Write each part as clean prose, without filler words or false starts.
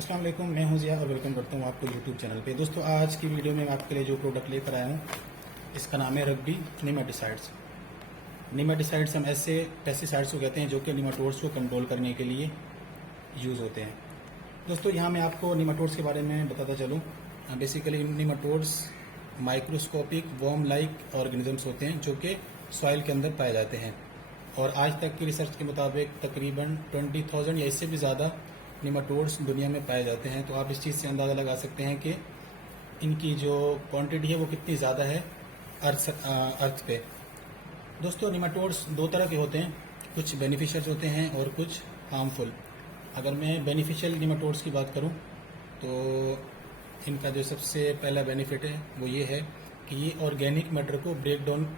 अस्सलाम वालेकुम, मैं हूं ज़िया और वेलकम करता हूं आपको यूट्यूब चैनल पे। दोस्तों, आज की वीडियो में मैं आपके लिए जो प्रोडक्ट लेकर आया हूं, इसका नाम है रग्बी नेमेटिसाइड्स। नेमेटिसाइड्स हम ऐसे पेस्टिसाइड्स को कहते हैं जो कि निमाटोड्स को कंट्रोल करने के लिए यूज़ होते हैं। दोस्तों, यहाँ मैं आपको निमाटोड्स के बारे में बताता चलूँ। Basically nematodes microscopic worm like organisms होते हैं जो कि सॉइल के अंदर पाए जाते हैं, और आज तक की रिसर्च के मुताबिक तकरीबन 20,000 या इससे भी ज़्यादा निमाटोड्स दुनिया में पाए जाते हैं। तो आप इस चीज़ से अंदाज़ा लगा सकते हैं कि इनकी जो क्वांटिटी है वो कितनी ज़्यादा है अर्थ पे। दोस्तों, निमाटोड्स दो तरह के होते हैं, कुछ बेनिफिशियल होते हैं और कुछ हार्मफुल। अगर मैं बेनिफिशियल निमाटोड्स की बात करूं तो इनका जो सबसे पहला बेनिफिट है वो ये है कि ये ऑर्गेनिक मैटर को ब्रेक डाउन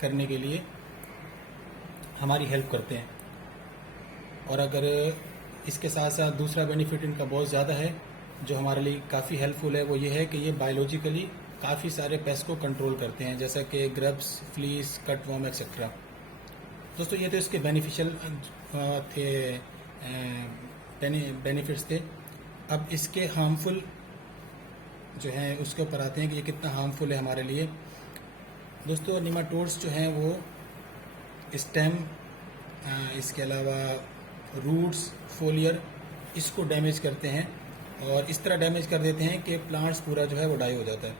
करने के लिए हमारी हेल्प करते हैं। और अगर इसके साथ साथ दूसरा बेनिफिट इनका बहुत ज़्यादा है जो हमारे लिए काफ़ी हेल्पफुल है, वो ये है कि ये बायोलॉजिकली काफ़ी सारे पेस्ट को कंट्रोल करते हैं, जैसा कि ग्रब्स, फ्लीस, कटवर्म एक्सेट्रा। दोस्तों, ये तो इसके बेनिफिशियल थे, बेनिफिट्स थे। अब इसके हार्मफुल जो हैं उसके ऊपर आते हैं कि ये कितना हार्मफुल है हमारे लिए। दोस्तों, निमाटोड्स जो हैं वो स्टेम, इसके अलावा रूट्स, फोलियर, इसको डैमेज करते हैं, और इस तरह डैमेज कर देते हैं कि प्लांट्स पूरा जो है वो डाई हो जाता है।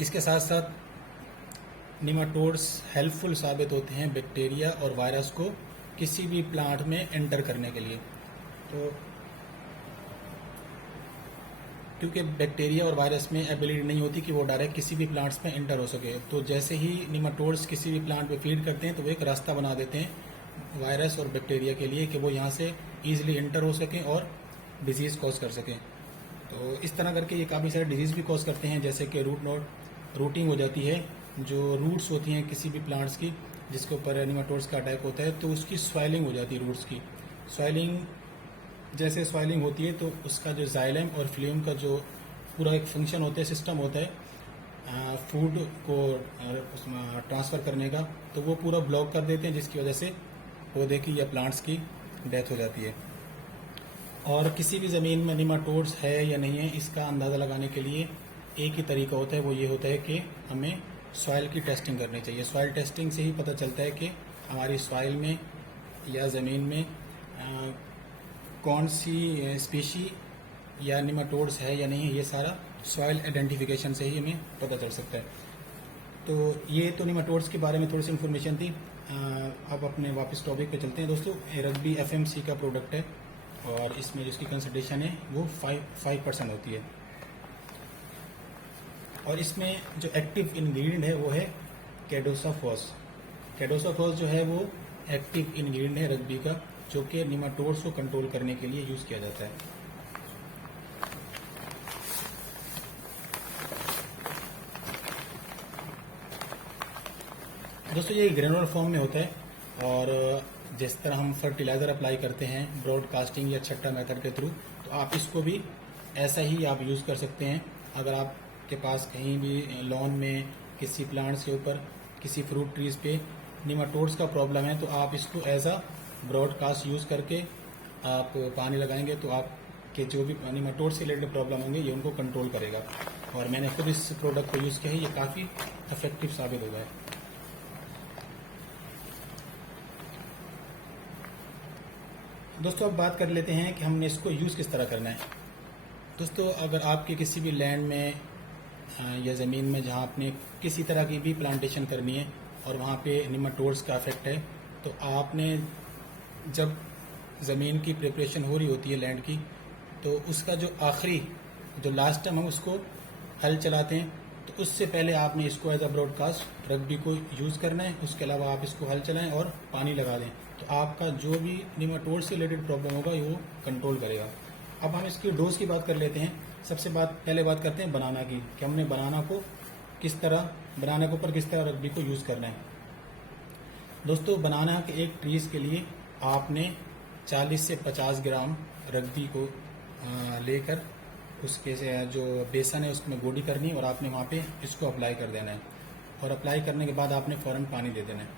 इसके साथ साथ निमाटोड्स हेल्पफुल साबित होते हैं बैक्टीरिया और वायरस को किसी भी प्लांट में एंटर करने के लिए। तो क्योंकि बैक्टीरिया और वायरस में एबिलिटी नहीं होती कि वो डायरेक्ट किसी भी प्लांट्स में एंटर हो सके, तो जैसे ही निमाटोड्स किसी भी प्लांट पे फीड करते हैं तो वो एक रास्ता बना देते हैं वायरस और बैक्टीरिया के लिए कि वो यहाँ से ईजिली एंटर हो सकें और डिजीज़ कॉज कर सकें। तो इस तरह करके ये काफ़ी सारे डिजीज़ भी कॉज करते हैं, जैसे कि रूटिंग हो जाती है। जो रूट्स होती हैं किसी भी प्लांट्स की जिसके ऊपर निमाटोड्स का अटैक होता है तो उसकी स्वेलिंग हो जाती है। रूट्स की स्वेलिंग, जैसे स्वेलिंग होती है तो उसका जो जाइलम और फ्लूएम का जो पूरा एक फंक्शन होता है, सिस्टम होता है फूड को ट्रांसफ़र करने का, तो वो पूरा ब्लॉक कर देते हैं, जिसकी वजह से पौधे की या प्लांट्स की डेथ हो जाती है। और किसी भी ज़मीन में निमाटोड्स है या नहीं है, इसका अंदाज़ा लगाने के लिए एक ही तरीका होता है, वो ये होता है कि हमें सॉइल की टेस्टिंग करनी चाहिए। सॉइल टेस्टिंग से ही पता चलता है कि हमारी सॉइल में या ज़मीन में कौन सी स्पीशी या निमाटोड्स है या नहीं है। ये सारा सॉइल आइडेंटिफिकेशन से ही हमें पता चल सकता है। तो ये तो निमाटोड्स के बारे में थोड़ी सी इन्फॉर्मेशन थी। अब अपने वापस टॉपिक पे चलते हैं। दोस्तों, रग्बी एफएमसी का प्रोडक्ट है और इसमें जिसकी कंसंट्रेशन है वो 5% होती है, और इसमें जो एक्टिव इंग्रेडिएंट है वो है कैडोसाफॉस। कैडोसाफॉस जो है वो एक्टिव इंग्रेडिएंट है रग्बी का, जो कि निमाटोड्स को कंट्रोल करने के लिए यूज़ किया जाता है। दोस्तों, ये ग्रेनुलर फॉर्म में होता है, और जिस तरह हम फर्टिलाइज़र अप्लाई करते हैं ब्रॉडकास्टिंग या छट्टा मेथड के थ्रू, तो आप इसको भी ऐसा ही आप यूज़ कर सकते हैं। अगर आपके पास कहीं भी लॉन में किसी प्लांट्स के ऊपर, किसी फ्रूट ट्रीज पे निमाटोड्स का प्रॉब्लम है, तो आप इसको एज अ ब्रॉडकास्ट यूज़ करके आप पानी लगाएंगे तो आपके जो भी निमाटोड्स से रिलेटेड प्रॉब्लम होंगे ये उनको कंट्रोल करेगा। और मैंने खुद इस प्रोडक्ट को यूज़ किया है, ये काफ़ी इफेक्टिव साबित होगा है। दोस्तों, अब बात कर लेते हैं कि हमने इसको यूज़ किस तरह करना है। दोस्तों, अगर आपके किसी भी लैंड में या ज़मीन में जहाँ आपने किसी तरह की भी प्लांटेशन करनी है और वहाँ पे निमाटोड्स का इफेक्ट है, तो आपने जब ज़मीन की प्रिपरेशन हो रही होती है लैंड की, तो उसका जो लास्ट टाइम हम उसको हल चलाते हैं, तो उससे पहले आपने इसको एज अ ब्रॉडकास्ट रग्बी को यूज़ करना है। उसके अलावा आप इसको हल चलाएं और पानी लगा दें, तो आपका जो भी निमाटोड से रिलेटेड प्रॉब्लम होगा वो कंट्रोल करेगा। अब हम इसकी डोज की बात कर लेते हैं। पहले बात करते हैं बनाना की, कि हमने बनाना के ऊपर किस तरह रग्बी को यूज़ करना है। दोस्तों, बनाना के एक ट्रीज के लिए आपने 40 से 50 ग्राम रग्बी को लेकर उसके जो बेसन है उसमें गोडी करनी है, और आपने वहाँ पे इसको अप्लाई कर देना है। और अप्लाई करने के बाद आपने फ़ौरन पानी दे देना है।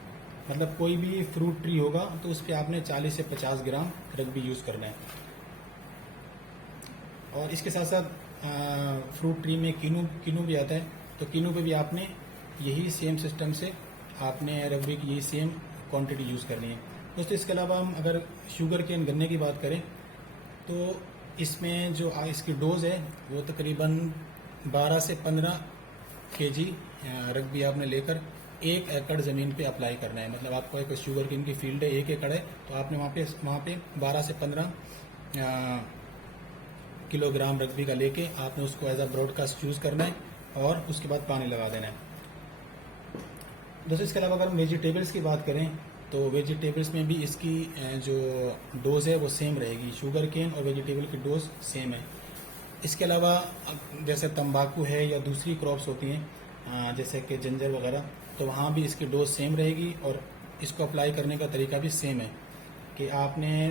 मतलब कोई भी फ्रूट ट्री होगा तो उस पर आपने 40 से 50 ग्राम रग्बी यूज़ करना है। और इसके साथ साथ फ्रूट ट्री में कीनू भी आता है, तो कीनू पे भी आपने यही सेम सिस्टम से आपने रग्बी की यही सेम क्वांटिटी यूज़ करनी है दोस्तों। इसके अलावा हम अगर शुगर केन गन्ने की बात करें तो इसमें जो इसकी डोज है वो तकरीबन 12 से 15 केजी रग्बी आपने लेकर 1 एकड़ ज़मीन पे अप्लाई करना है। मतलब आपको एक शुगर केन की फील्ड है 1 एकड़ है, तो आपने वहाँ पे 12 से 15 किलोग्राम रग्बी का लेके आपने उसको एज अ ब्रॉडकास्ट यूज़ करना है और उसके बाद पानी लगा देना है दोस्तों। इसके अलावा अगर हम वेजिटेबल्स की बात करें तो वेजिटेबल्स में भी इसकी जो डोज है वो सेम रहेगी, शुगर केन और वेजिटेबल की डोज सेम है। इसके अलावा जैसे तंबाकू है या दूसरी क्रॉप्स होती हैं जैसे कि जिंजर वगैरह, तो वहाँ भी इसकी डोज सेम रहेगी और इसको अप्लाई करने का तरीका भी सेम है कि आपने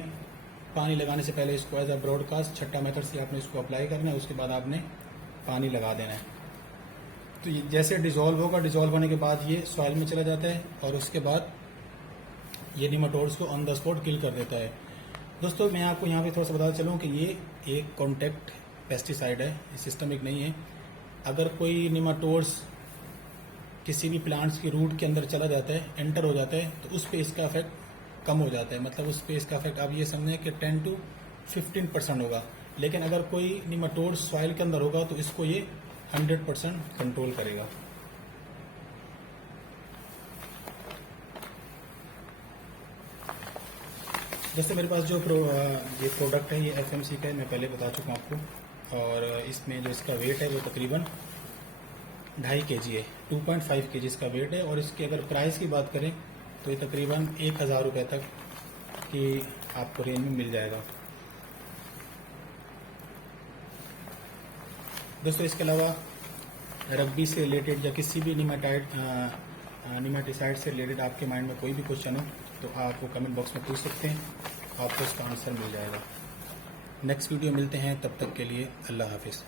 पानी लगाने से पहले इसको एज अ ब्रॉडकास्ट छट्टा मेथड से आपने इसको अप्लाई करना है, उसके बाद आपने पानी लगा देना है। तो जैसे डिज़ोल्व होगा, डिज़ोल्व होने के बाद ये सॉइल में चला जाता है और उसके बाद ये निमाटोड्स को ऑन द स्पॉट किल कर देता है। दोस्तों मैं आपको यहाँ पे थोड़ा सा बताता चलूँ कि ये एक कॉन्टैक्ट पेस्टिसाइड है, सिस्टमिक नहीं है। अगर कोई निमाटोड्स किसी भी प्लांट्स की रूट के अंदर चला जाता है, एंटर हो जाता है, तो उस पर इसका इफेक्ट कम हो जाता है। मतलब उस पर इसका इफेक्ट आप ये समझें कि 10 to 15% होगा। लेकिन अगर कोई निमाटोड सॉइल के अंदर होगा तो इसको ये 100% कंट्रोल करेगा। जैसे मेरे पास जो ये प्रोडक्ट है ये FMC का है, मैं पहले बता चुका हूँ आपको। और इसमें जो इसका वेट है वो तकरीबन 2.5 kg है, 2.5 kg इसका वेट है। और इसकी अगर प्राइस की बात करें तो ये तकरीबन 1000 रुपये तक की आपको रेंज में मिल जाएगा दोस्तों। इसके अलावा रग्बी से रिलेटेड या किसी भी निमेटिसाइड से रिलेटेड आपके माइंड में कोई भी क्वेश्चन हो तो आप वो कमेंट बॉक्स में पूछ सकते हैं, आपको उसका आंसर मिल जाएगा। नेक्स्ट वीडियो मिलते हैं, तब तक के लिए अल्लाह हाफिज़।